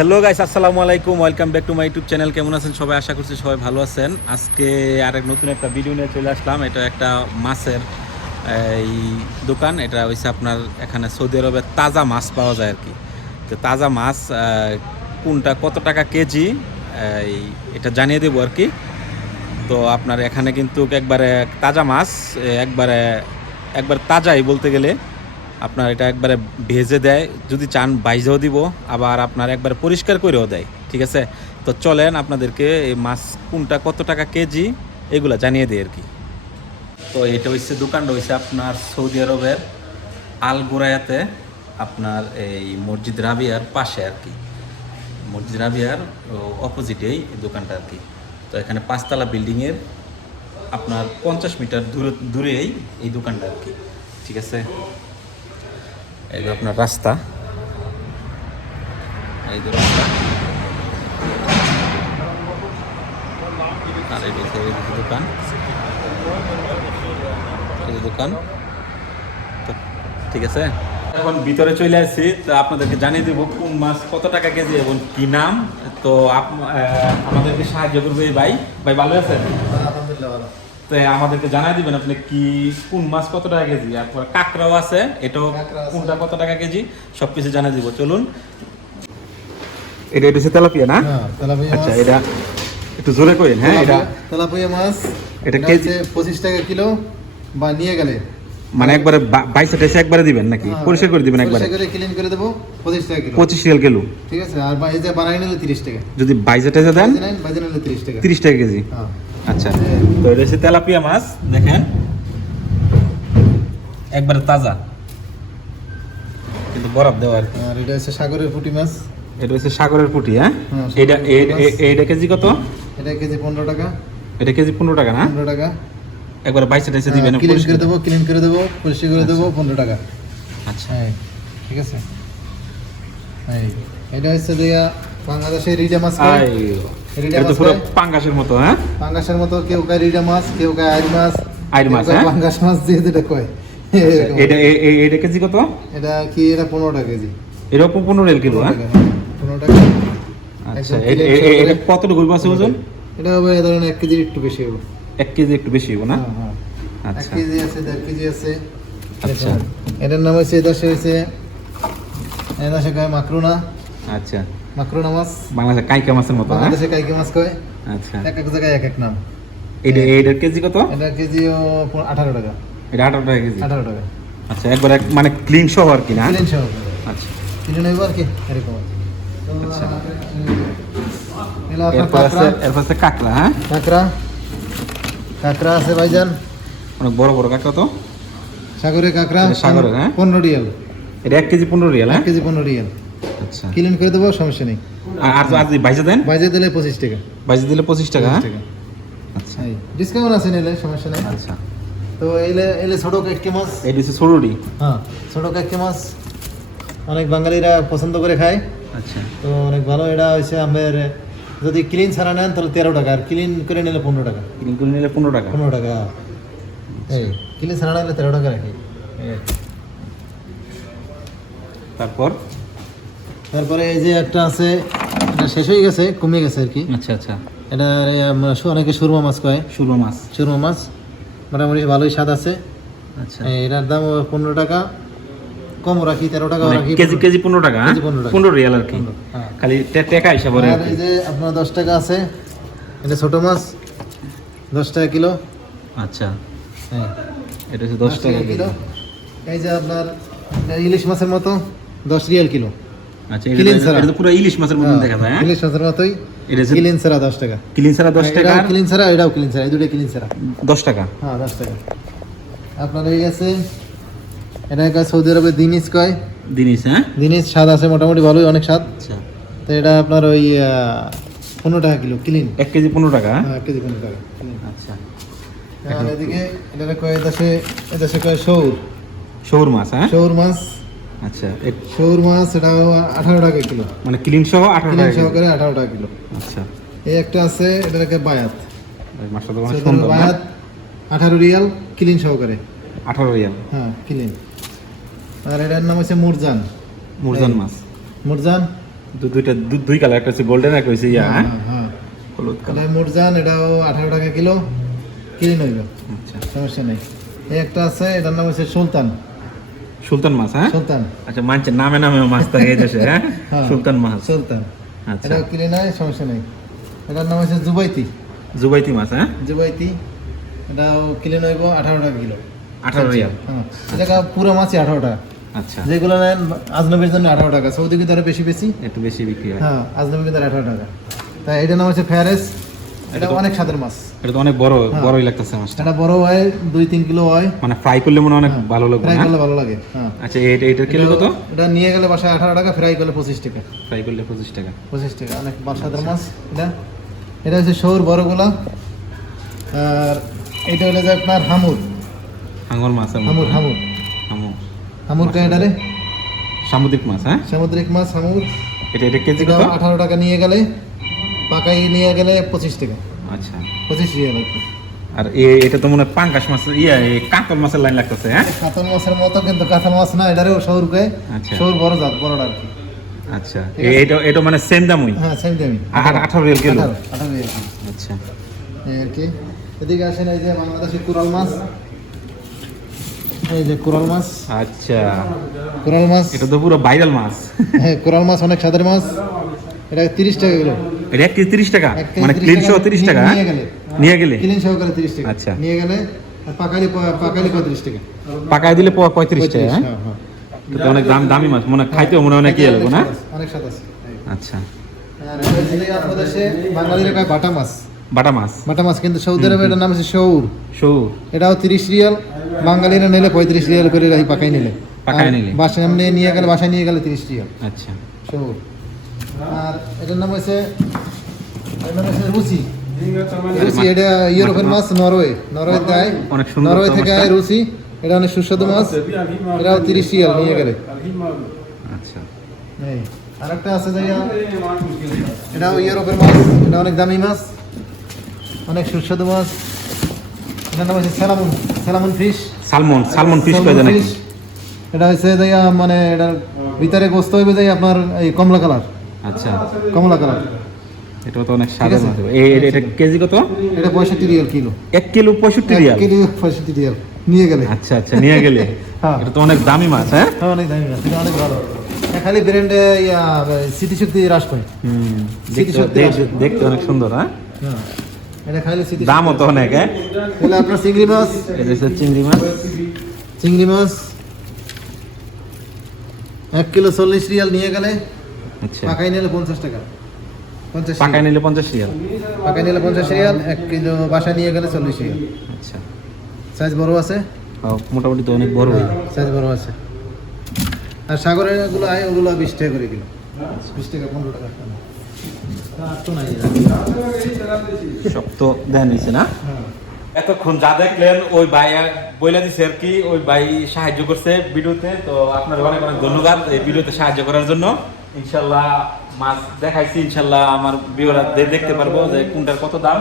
Hello guys আসসালামু আলাইকুম। Welcome back to my YouTube channel কেমন আছেন? সবাই আশা করছি সবাই ভালো আছেন। আজকে আর এক নতুন একটা ভিডিও নিয়ে চলে আসলাম। এটা একটা মাছের, এই, দোকান। এটা হচ্ছে আপনার এখানে সৌদি আরবে তাজা মাছ পাওয়া যায় আর কি তো তাজা মাছ কোনটা, কত টাকা কেজি? এই, এটা জানিয়ে দেবো আর কি তো আপনার এখানে কিন্তু একবারে তাজা মাছ একবারে, একবার তাজাই বলতে গেলে। আপনার এটা একবারে ভেজে দেয়। যদি চান বাইজেও দিব, আবার আপনার একবারে পরিষ্কার করেও দেয়, ঠিক আছে? তো চলেন আপনাদেরকে এই মাছ কোনটা কত টাকা কেজি, এগুলা জানিয়ে দিই আর কি। তো এটা হচ্ছে দোকানটা হচ্ছে আপনার সৌদি আরবের আল গোরায়াতে আপনার এই মসজিদ রাবিয়ার পাশে আর কি। মসজিদ রাবিয়ার অপোজিটেই দোকানটা আর কি। তো এখানে পাঁচতলা বিল্ডিংয়ের আপনার পঞ্চাশ মিটার দূরে, দূরেই এই দোকানটা আর কি, ঠিক আছে? এই আপনার রাস্তা। দোকান। ঠিক আছে? এখন ভিতরে চলে আসছি তো আপনাদেরকে জানিয়ে দেবো কোন মাছ কত টাকা কেজি এবং কি নাম। তো আমাদেরকে সাহায্য করবে ভাই। ভাই, ভালো আছেন? আলহামদুলিল্লাহ তো আমাদেরকে জানাই দিবেন আপনি কি কোন মাছ কত টাকা কেজি? আর কাঁকড়াও আছে এটাও কোনটা কত টাকা কেজি? সব কিছু জানাই দিব চলুন। এটা এটা হচ্ছে তেলাপিয়া না? হ্যাঁ তেলাপিয়া আচ্ছা এটা একটু জোরে করেন হ্যাঁ এটা তেলাপিয়া- মাছ। এটা কেজি- হচ্ছে পঁচিশ টাকা কিলো বা নিয়ে গেলে। মানে একবারে বা- বাইশে টাইসে একবারে দিবেন নাকি? হ্যাঁ, পরিষ্কার করে দিবেন একবারে। পরিষ্কার করে ক্লিন করে দেবো পঁচিশ টাকা কিলো। পঁচিশ রিয়াল কিলো। ঠিক আছে আর বা- এই যে বানাই নিলে তিরিশ টাকা। যদি বাইশে টাইসে দেন? বাজে নিলে তিরিশ টাকা। তিরিশ টাকা কেজি। হ্যাঁ। আচ্ছা তো এটা হচ্ছে তেলাপিয়া মাছ দেখেন। একবারে তাজা। কিন্তু বরফ দেওয়া আর আর এটা হচ্ছে সাগরের পুঁটি মাছ। এটা হচ্ছে সাগরের পুঁটি হ্যাঁ? হ্যাঁ, এটা এইটা কেজি কত? এটা কেজি পনেরো টাকা। এটা কেজি পনেরো টাকা না? পনেরো টাকা। একবার বাইশে টাইসে দিবেন ক্লিন করে দেবো ক্লিন করে দেবো পরিষ্কার করে দেবো পনেরো টাকা। আচ্ছা। হ্যাঁ ঠিক আছে। এটা হচ্ছে দিয়া বাংলাদেশের রিজা মাছ এটা তো পুরো পাঙ্গাসের মতো হ্যাঁ? পাঙ্গাসের মতো কেউ খায় রিডা মাছ কেউ খায় আইর মাছ। আইর মাছ, হ্যাঁ? পাঙ্গাস মাছ দিয়ে যেটা কয়। এটা এটা কেজি কত? এটা কি এটা পনেরো টাকা কেজি এরকম পনেরো রেল কিলো হ্যাঁ? টাকা পনেরো টাকা আচ্ছা এটা সহকারে। কতটুকু মাছ ওজন? এটা হবে ধরেন এক কেজির একটু বেশি হবে। এক কেজি একটু বেশি হব না? হ্যাঁ, হ্যাঁ। আচ্ছা। কেজি আছে দেড় কেজি আছে। আচ্ছা। এটার নাম হচ্ছে এদাসে হয়েছে এদাসে কয় মাকরুনা। আচ্ছা। মাকরুনা মাছ বাংলাদেশের কাইকা মাছের মতো হ্যাঁ? বাংলাদেশে কাইকে মাছ কয়? আচ্ছা। এক এক জায়গায় এক এক নাম। এটা এটার কেজি কত? এটা কেজিও আঠারো টাকা। এটা আঠারো টাকা কেজি। আঠারো টাকা। আচ্ছা একবার এক- মানে ক্লিন সহ আর কি না? কিনেন সহ আচ্ছা। কিনে নেব আর কি এরকম আচ্ছা। এরপর আছে এরপর আছে কাঁকড়া হ্যাঁ? কাঁকড়া। কাঁকড়া আছে ভাইজান। অনেক বড় বড় কাঁকড়া তো। সাগরের কাঁকড়া। এটা সাগরের, হ্যাঁ? পনেরো রিয়াল। এটা এক কেজি পনেরো রিয়াল হ্যাঁ? কেজি পনেরো রিয়াল। ক্লিন করে দেবো সমস্যা নেই। আর আর বাইজে দেন? বাজে দিলে পঁচিশ টাকা। বাইজে দিলে পঁচিশ টাকা হ্যাঁ? আচ্ছা। ডিসকাউন্ট আছে নিলে সমস্যা নেই। আচ্ছা। তো এলে এলে ছোটো কেটকে মাছ। এটা হচ্ছে সরুরি। হ্যাঁ ছোটো কেটকে মাছ। অনেক বাঙালিরা পছন্দ করে খায়। আচ্ছা। তো অনেক ভালো এটা হচ্ছে আমাদের যদি ক্লিন ছাড়া নেন তাহলে তেরো টাকা। আর ক্লিন করে নিলে পনেরো টাকা। ক্লিন করে নিলে পনেরো টাকা। পনেরো টাকা এই ক্লিন ছাড়া নিলে তেরো টাকা রাখি। এই। তারপর? তারপরে এই যে একটা আছে এটা শেষ হয়ে গেছে কমে গেছে আর কি। আচ্ছা আচ্ছা। এটা অনেকে সুরমা মাছ কয়। সুরমা মাছ। সুরমা মাছ মোটামুটি ভালোই স্বাদ আছে। আচ্ছা। এটার দাম পনেরো টাকা কম রাখি তেরো টাকা মানে রাখি কেজি কেজি পনেরো টাকা? কেজি 15 টাকা। পনেরো রিয়াল আর কি। হ্যাঁ। খালি টাকা হিসাবে এই যে আপনার দশ টাকা আছে এটা ছোট মাছ দশ টাকা কিলো। আচ্ছা। হ্যাঁ। এটা হচ্ছে দশ টাকা কিলো। এই যে আপনার ইলিশ মাছের মতো দশ রিয়াল কিলো। আচ্ছা এটা তো পুরো ইলিশ মাছের মতন দেখা যায় হ্যাঁ? ইলিশ মাছের মতোই। এটা ক্লিন ছাড়া দশ টাকা। ক্লিন ছাড়া দশ টাকা ক্লিন ছাড়া এটাও ক্লিন ছাড়া এই দুটোই ক্লিন ছাড়া দশ টাকা। হ্যাঁ দশ টাকা। আপনার গেছে এটা একটা সৌদি আরবের দিনিস কয়? জিনিস হ্যাঁ? দিনিস স্বাদ আছে মোটামুটি ভালোই অনেক স্বাদ। আচ্ছা। তো এটা আপনার ওই পনেরো টাকা কিলো ক্লিন এক কেজি পনেরো টাকা হ্যাঁ? হ্যাঁ এক কেজি পনেরো টাকা। আচ্ছা। এদিকে এটা কয় দেশে এদেশে কয় সৌর শৌর মাছ হ্যাঁ? সৌর মাছ। আচ্ছা সৌর মাছ আঠারো টাকা কিলো। মানে ক্লিন সহ আঠারো টাকা আঠারো টাকা কিলো। আচ্ছা। এই একটা আছে এটাকে বায়াত? বায়াত আঠারো রিয়াল ক্লিন আঠারো রিয়াল? হ্যাঁ ক্লিন। আর এটার নাম হচ্ছে মুরজান। মুরজান মাছ। মুরজান? দুইটা দুই কালার একটা হচ্ছে গোল্ডেন একটা হচ্ছে ইয়া হ্যাঁ হ্যাঁ? হলুদ কালার। মুরজান এটাও আঠারো টাকা কিলো কিনে নইল আচ্ছা। সমস্যা নেই। এই একটা আছে এটার নাম হচ্ছে সুলতান। সুলতান মাছ হ্যাঁ? সুলতান। আচ্ছা মানছে নামে নামে মাছ থাকে এই দেশে হ্যাঁ? হ্যাঁ। সুলতান মাছ। সুলতান। আচ্ছা। এটাও কিনে নেয় সমস্যা নেই। এটার নাম হচ্ছে জুবাইতি। জুবাইতি মাছ হ্যাঁ? জুবাইতি। এটাও কিনে নইব আঠারো টাকা কিলো। আঠারো রিয়াল। হ্যাঁ। এটা পুরো মাছই আঠারো টাকা। আচ্ছা। যেগুলো নেন আজনবীর জন্য আঠারো টাকা সৌদি কিন্তু আরও বেশি বেশি। একটু বেশি বিক্রি হয়। হ্যাঁ আজনবী কিন্তু আঠারো টাকা। তাই এটার নাম হচ্ছে ফ্যারেস। এটা অনেক স্বাদের মাছ। এটা তো অনেক বড় হ্যাঁ। বড়ই লাগতেছে মাছটা। এটা বড় হয় দুই তিন কিলো হয়। মানে ফ্রাই করলে মনে অনেক হ্যাঁ, ভালো লাগবে ফ্রাই করলে ভালো লাগে হ্যাঁ। আচ্ছা এটা এটার কিলো কত? এটা- এটা নিয়ে গেলে বাসায় আঠারো টাকা ফ্রাই করলে পঁচিশ টাকা। ফ্রাই করলে পঁচিশ টাকা। পঁচিশ টাকা অনেক বাসাদার মাছ এটা। এটা হচ্ছে সৌর বড়গুলা। আর এটা হলো যে আপনার হামুর। হাঙ্গর মাছ হামুর হামুর। হামুর। হামুর কায়ডারে সামুদ্রিক মাছ হ্যাঁ? সামুদ্রিক মাছ হামুর। এটা এটা কেজি কত? আঠারো টাকা নিয়ে গেলে। পাকাই নিয়ে গেলে পঁচিশ টাকা। আচ্ছা। পঁচিশ রিয়াল আর আর এটা তো মনে হয় পাঙ্কাশ মাছ ইয়া কাতল মাছের লাইন লাগতেছে হ্যাঁ? কাতল মাছের মতো কিন্তু কাতল মাছ না এটারেও সৌর আচ্ছা। সৌর বড় জাত বড়টা আর কি। আচ্ছা। এটা এটা মানে সেম দামই? হ্যাঁ সেম টাইমই আর আঠারো। রিয়াল কিলো? আঠারো আঠারো রিয়াল আচ্ছা। এই আর কি। এদিকে আসেন এই যে বাংলাদেশি কুরাল মাছ। এই যে কুরাল মাছ। আচ্ছা। কুরাল মাছ। এটা তো পুরো ভাইরাল মাছ। হ্যাঁ কুরাল মাছ অনেক স্বাদের মাছ। এটা তিরিশ টাকা কিলো। এটা এক কেজি তিরিশ টাকা? মানে 30 ক্লিন সহ তিরিশ টাকা হ্যাঁ? নিয়ে গেলে। নিয়ে গেলে? কিলিন তিরিশ টাকা। আচ্ছা। নিয়ে গেলে পাকালি পাকালি পঁয়ত্রিশ টাকা। পাকায় দিলে পঁয়ত্রিশ টাকা হ্যাঁ? হ্যাঁ, হ্যাঁ। অনেক দাম দামি মাছ মনে হয় খাইতেও মনে হয় অনেক ইয়ে লাগবে না? অনেক স্বাদ আছে, আছে আচ্ছা বাঙালিরা কয় বাটা মাছ। বাটা মাছ? বাটা মাছ কিন্তু সৌদি আরবে এটার নাম হচ্ছে সৌর সৌ এটাও তিরিশ রিয়াল বাঙালিরা নিলে পঁয়ত্রিশ রিয়াল করে রাখি পাকাই নিলে। পাকায় নিলে। বাসায় নিয়ে গেলে বাসায় নিয়ে গেলে তিরিশ রিয়াল। আচ্ছা। সৌর আর এটার নাম নাম রুচি রুচি এটা ইউরোপের মাছ। নরওয়ে। নরওয়ে দেয় নরওয়ে থেকে আয় রুচি এটা অনেক সুস্বাদু মাছ। এটাও তিরিশ রিয়াল নিয়ে গেলে। আচ্ছা। আরেকটা আছে যে এটাও ইউরোপের মাছ। এটা অনেক দামি মাছ। অনেক সুস্বাদু মাছ। এটার নাম হচ্ছে salmon. Salmon fish. Salmon salmon fish কয় এটা হচ্ছে যে মানে এটার ভিতরে গোস্ত হইবে যে আপনার এই কমলা কালার। আচ্ছা। কমলা কালার। এটা তো অনেক আছে। মাছ এটা- কেজি কত? এটা পঁয়ষট্টি রিয়াল কিলো। এক কিলো পঁয়ষট্টি রিয়াল? কিলো পঁয়ষট্টি রিয়াল। নিয়ে গেলে। আচ্ছা আচ্ছা নিয়ে গেলে? হ্যাঁ। এটা তো অনেক দামি মাছ হ্যাঁ? হ্যাঁ অনেক দামি মাছ। অনেক ভালো। খালি ব্র্যান্ডে স্মৃতিশক্তি হ্রাস পায়। হুম দেখতে- অনেক সুন্দর হ্যাঁ? হ্যাঁ। এটা খালি স্মৃতি দামও তো অনেক হ্যাঁ? তাহলে আপনার চিংড়ি মাছ। চিংড়ি মাছ। চিংড়ি মাছ। এক কিলো চল্লিশ রিয়াল নিয়ে গেলে। আচ্ছা। পাকাই নিলে পঞ্চাশ টাকা। পঞ্চাশ পাকায় নিলে পঞ্চাশ রিয়াল। পাকাই নিলে পঞ্চাশ রিয়াল এক কিলো বাসা নিয়ে গেলে চল্লিশ রিয়াল। আচ্ছা। সাইজ বড় আছে? ও, মোটামুটি তো অনেক বড় সাইজ বড় আছে। আর সাগরেরগুলো আয় ওগুলো বিশ টাকা করে কিলো। বিশ টাকা পনেরো টাকা। আর সব তো দেন নিছে না? হ্যাঁ। এতক্ষণ যা দেখলেন ওই ভাই বইলা দিছে আর কি ওই ভাই সাহায্য করছে ভিডিওতে। তো আপনার অনেক অনেক ধন্যবাদ এই ভিডিওতে সাহায্য করার জন্য। ইনশাল্লাহ মাছ দেখাইছি ইনশাল্লাহ আমার বিওরা দেখতে পারব যে কোনটার কত দাম।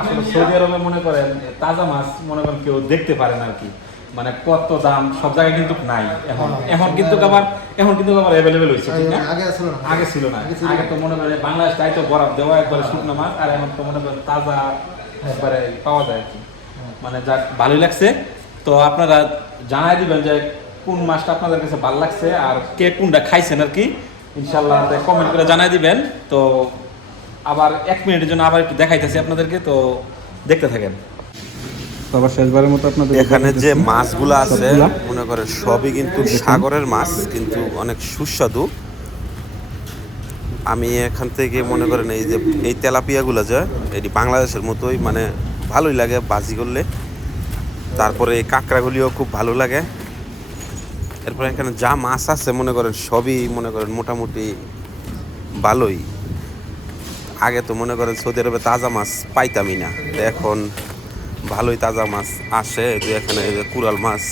আসলে সৌদি আরবে মনে করেন তাজা মাছ মনে করেন কেউ দেখতে পারেন আর কি। মানে কত দাম সব জায়গায় কিন্তু নাই। এখন এখন কিন্তু আবার এখন কিন্তু আবার অ্যাভেলেবেল হয়েছে ঠিক না? আগে আসলো না। আগে ছিল না। আগে তো মনে করেন বাংলাদেশ তাই তো বরাব দেওয়া একবারে শুকনো মাছ আর এখন তো মনে করেন তাজা একবারে পাওয়া যায় আর কি। মানে যাক ভালোই লাগছে। তো আপনারা জানাই দিবেন যে কোন মাছটা আপনাদের কাছে ভালো লাগছে আর কে কোনটা খাইছেন আর কি। ইনশাল্লাহ কমেন্ট করে জানাই দিবেন। তো আবার এক মিনিটের জন্য আবার একটু দেখাইতেছি আপনাদেরকে তো দেখতে থাকেন। তো আবার শেষবারের মতো আপনাদের এখানে যে মাছগুলো আছে মনে করেন সবই কিন্তু সাগরের মাছ কিন্তু অনেক সুস্বাদু। আমি এখান থেকে মনে করেন এই যে এই তেলাপিয়াগুলো যে এটি বাংলাদেশের মতোই মানে ভালোই লাগে বাজি করলে। তারপরে এই কাঁকড়াগুলিও খুব ভালো লাগে। এরপরে এখানে যা মাছ আছে মনে করেন সবই মনে করেন মোটামুটি ভালোই। আগে তো মনে করেন সৌদি আরবে তাজা মাছ পাইতামই না। এখন ভালোই তাজা মাছ আসে যে এখানে এই যে কুরাল মাছ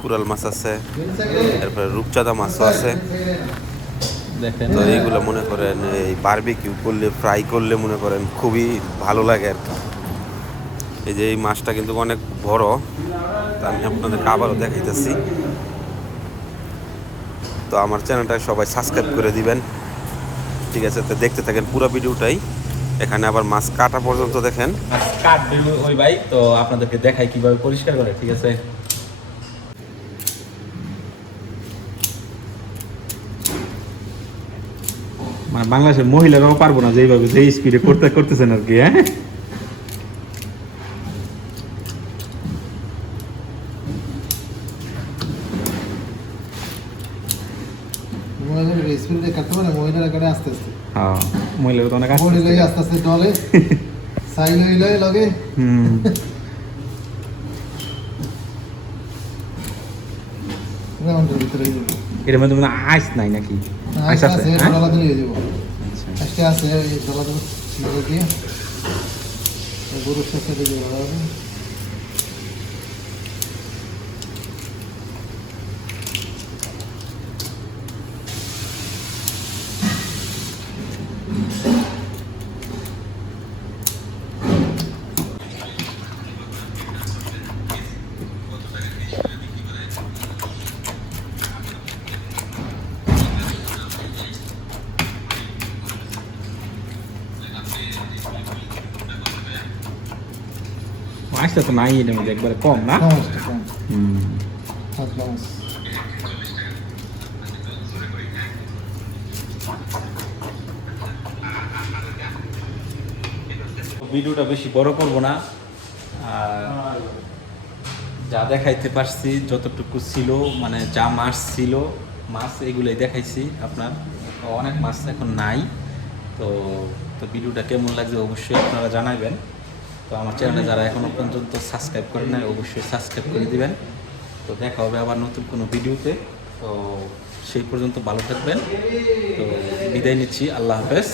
কুরাল মাছ আছে এরপরে রূপচাঁদা মাছও আছে। তো এইগুলো মনে করেন এই বারবিকিউ করলে ফ্রাই করলে মনে করেন খুবই ভালো লাগে আর কি। এই যে এই মাছটা কিন্তু অনেক বড় তা আমি আপনাদেরকে আবারও দেখাইতেছি। তো আমার চ্যানেলটা সবাই সাবস্ক্রাইব করে দিবেন। ঠিক আছে তো দেখতে থাকেন পুরো ভিডিওটাই। এখানে আবার মাছ কাটা পর্যন্ত দেখেন। কাটবে ওই ভাই তো আপনাদেরকে দেখাই কীভাবে পরিষ্কার করে ঠিক আছে? মানে বাংলাদেশের মহিলারাও পারব না যেইভাবে যে স্পিডে করতে করতেছেন আর কি হ্যাঁ মহিলাদের স্পিডে কাটতে পারে মহিলারা কাটে আস্তে আস্তে হ্যাঁ আস্তে বডি লই আস্তে- আস্তে ডলে সাই লই লই লগে। হুম। রাউন্ডের ভিতরে এর মধ্যে মনে আইস নাই নাকি? আইস আছে? ডলা দিলে আচ্ছা। আছে ডলা দেবো দিয়ে গরুর সাথে দিয়ে আইসটা তো নাই এর মধ্যে একবারে কম না হুম ভিডিওটা বেশি বড় করব না। আর যা দেখাইতে পারছি যতটুকু ছিল মানে যা মাছ ছিল মাছ এগুলোই দেখাইছি আপনার। অনেক মাছ এখন নাই তো তো ভিডিওটা কেমন লাগছে অবশ্যই আপনারা জানাবেন। তো আমার চ্যানেলে যারা এখনও পর্যন্ত সাবস্ক্রাইব করেন নাই, অবশ্যই সাবস্ক্রাইব করে দিবেন। তো দেখা হবে আবার নতুন কোনো ভিডিওতে। তো সেই পর্যন্ত ভালো থাকবেন। তো বিদায় নিচ্ছি। আল্লাহ হাফেজ।